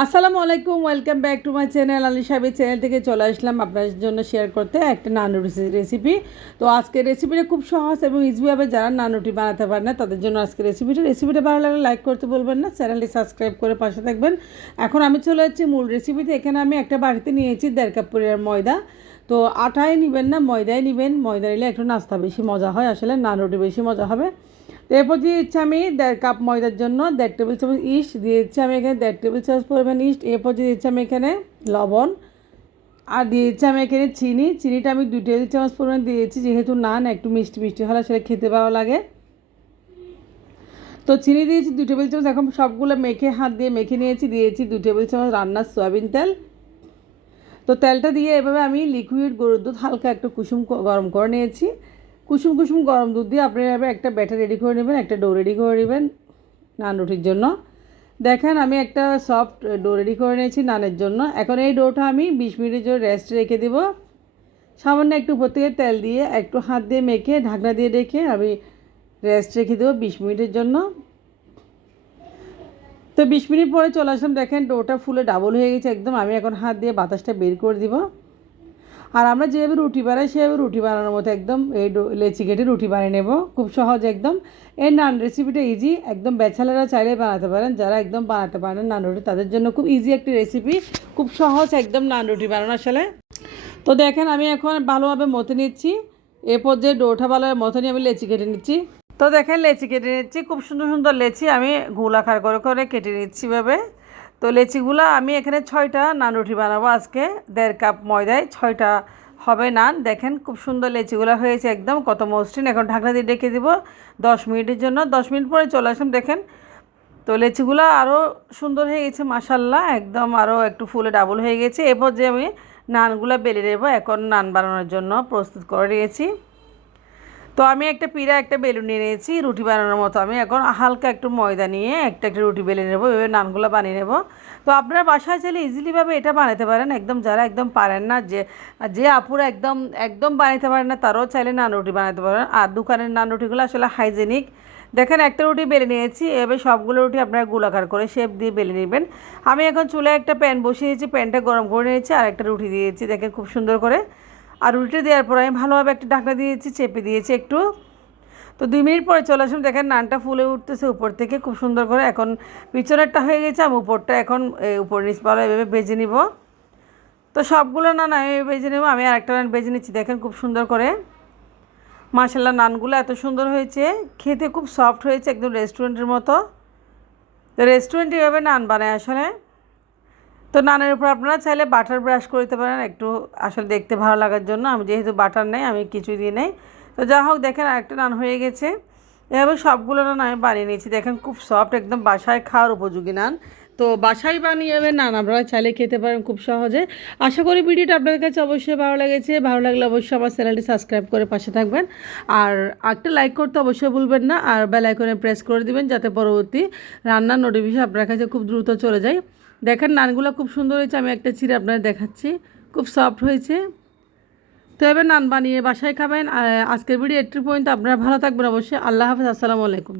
আসসালামু আলাইকুম, welcome back to my channel. Ali সাহেবের চ্যানেল থেকে চলে আসলাম আপনার জন্য শেয়ার করতে একটা নান রুটি রেসিপি। তো আজকের রেসিপিটা খুব সহজ এবং ইজিভাবে যারা নান রুটি বানাতে পারে না তাদের জন্য আজকের রেসিপিটা ভালো লাগলে লাইক করতে বলবেন না, চ্যানেলটি সাবস্ক্রাইব করে পাশে থাকবেন। এখন আমি চলে যাচ্ছি মূল রেসিপিতে। এখানে আমি একটা বাড়িতে নিয়েছি 1.5 কাপ পরিমাণ ময়দা। তো আটায় নেবেন না, ময়দায় নেবেন। ময়দা নিলে একটু নাস্তা বেশি মজা হয়, আসলে নান রুটি বেশি মজা হবে। তো এরপর দিয়ে দিচ্ছি আমি 1.5 কাপ ময়দার জন্য 1.5 টেবিল চামচ ইস্ট দিয়ে দিচ্ছি আমি এখানে 1.5 টেবিল চামচ পরিমাণ ইস্ট। এরপর দিয়ে দিচ্ছি আমি এখানে লবণ, আর দিয়ে দিচ্ছি আমি এখানে চিনিটা আমি 2 টেবিল চামচ পরিমাণ দিয়েছি, যেহেতু নান একটু মিষ্টি মিষ্টি হলে সেটা খেতে ভালো লাগে। তো চিনি দিয়েছি 2 টেবিল চামচ। এখন সবগুলো মেখে হাত দিয়ে মেখে নিয়েছি। দিয়েছি 2 টেবিল চামচ রান্নার সয়াবিন তেল। তো তেলটা দিয়ে এভাবে আমি লিকুইড গরুর দুধ হালকা একটু কুসুম গরম করে নিয়েছি। কুসুম কুসুম গরম দুধ দিয়ে আপনি এভাবে একটা ব্যাটার রেডি করে নেবেন, একটা ডো রেডি করে নেবেন নান রুটির জন্য। দেখেন আমি একটা সফট ডো রেডি করে নিয়েছি নানের জন্য। এখন এই ডোটা আমি 20 মিনিটের জন্য রেস্ট রেখে দেব। সামান্য একটু উপর থেকে তেল দিয়ে একটু হাত দিয়ে মেখে ঢাকনা দিয়ে রেখে আমি রেস্ট রেখে দেবো 20 মিনিটের জন্য। তো 20 মিনিট পরে চলে আসলাম। দেখেন ডোটা ফুলে ডাবল হয়ে গেছে একদম। আমি এখন হাত দিয়ে বাতাসটা বের করে দিব। আর আমরা যেভাবে রুটি বানাই সেভাবে রুটি বানানোর মতো একদম এই লেচি কেটে রুটি বানিয়ে নেব, খুব সহজ একদম। এই নান রেসিপিটা ইজি একদম, ব্যাচেলাররা চাইলে বানাতে পারেন। যারা একদম বানাতে পারেন নান রুটি তাদের জন্য খুব ইজি একটি রেসিপি, খুব সহজ একদম নান রুটি বানানো আসলে। তো দেখেন আমি এখন ভালোভাবে মথে নিচ্ছি। এরপর যে ডোটা ভালোভাবে মথে নিয়ে আমি লেচি কেটে নিচ্ছি। তো দেখেন লেচি কেটে নিচ্ছি, খুব সুন্দর সুন্দর লেচি আমি গোলাকার করে করে কেটে নিচ্ছি ভাবে। তো লেচিগুলো আমি এখানে 6টা নান রুটি বানাবো আজকে। 1.5 কাপ ময়দায় 6টা হবে নান। দেখেন খুব সুন্দর লেচিগুলো হয়েছে একদম, কত মসৃণ। এখন ঢাকনা দিয়ে ডেকে দিব 10 মিনিটের জন্য। 10 মিনিট পরে চলে আসলাম। দেখেন তো লেচিগুলো আরও সুন্দর হয়ে গেছে মাশাল্লাহ, একদম আরও একটু ফুলে ডাবল হয়ে গেছে। এরপর যে আমি নানগুলো বেলে নেবো, এখন নান বানানোর জন্য প্রস্তুত করে নিয়েছি। তো আমি একটা পিড়া একটা বেলুন নিয়ে নিয়েছি রুটি বানানোর মতো। আমি এখন হালকা একটু ময়দা নিয়ে একটা একটা রুটি বেলে নেবো, এভাবে নানগুলো বানিয়ে নেব। তো আপনারা বাসায় চাইলে ইজিলিভাবে এটা বানাতে পারেন একদম। যারা একদম পারেন না, যে যে আপুরা একদম একদম বানাতে পারেন না, তারাও চাইলে নান রুটি বানাতে পারেন। আর দোকানের নান রুটিগুলো আসলে হাইজেনিক। দেখেন একটা রুটি বেলে নিয়েছি, এভাবে সবগুলো রুটি আপনারা গোলাকার করে শেপ দিয়ে বেলে নেবেন। আমি এখন চুলায় একটা প্যান বসিয়েছি, প্যানটা গরম করে নিয়েছি, আর একটা রুটি দিয়েছি দেখেন খুব সুন্দর করে। আর রুটি দেওয়ার পর আমি ভালোভাবে একটা ঢাকনা দিয়েছি, চেপে দিয়েছি একটু। তো 2 মিনিট পরে চলে আসুন। দেখেন নানটা ফুলে উঠতেছে উপর থেকে খুব সুন্দর করে। এখন পিছনেরটা হয়ে গেছে, আমি উপরটা এখন উপর নিচ ভালো এভাবে ভেজে নিব। তো সবগুলো নান আমি ভেজে নেব। আমি আর একটা নান ভেজে নিচ্ছি দেখেন খুব সুন্দর করে। মাশাল্লাহ নানগুলো এত সুন্দর হয়েছে, খেতে খুব সফট হয়েছে একদম রেস্টুরেন্টের মতো। তো রেস্টুরেন্টে এভাবে নান বানায় আসলে। তো নানের উপর আপনারা চাইলে বাটার ব্রাশ করতে পারেন একটু, আসলে দেখতে ভালো লাগার জন্য। আমি যেহেতু বাটার নেই আমি কিছুই দিয়ে নেই। তো যা হোক দেখেন আরেকটা নান হয়ে গেছে। এভাবে সবগুলো নান আমি বানিয়ে নিয়েছি দেখেন খুব সফট একদম, বাসায় খাওয়ার উপযোগী নান। তো বাসায় বানিয়ে নান আপনারা চাইলে খেতে পারেন খুব সহজে। আশা করি ভিডিওটা আপনাদের কাছে অবশ্যই ভালো লেগেছে। ভালো লাগলে অবশ্যই আমার চ্যানেলটি সাবস্ক্রাইব করে পাশে থাকবেন। আর একটা লাইক করতে অবশ্যই ভুলবেন না, আর বেল আইকনে প্রেস করে দিবেন যাতে পরবর্তী রান্নার নোটিফিকেশন আপনার কাছে খুব দ্রুত চলে যায়। দেখেন নানগুলো খুব সুন্দর হয়েছে, আমি একটা চিড়ে আপনাদের দেখাচ্ছি, খুব সফট হয়েছে। তো এবার নান বানিয়ে বাসায় খাবেন। আজকের ভিডিও একটু পর্যন্ত, আপনারা ভালো থাকবেন অবশ্যই। আল্লাহ হাফেজ, আসসালামু আলাইকুম।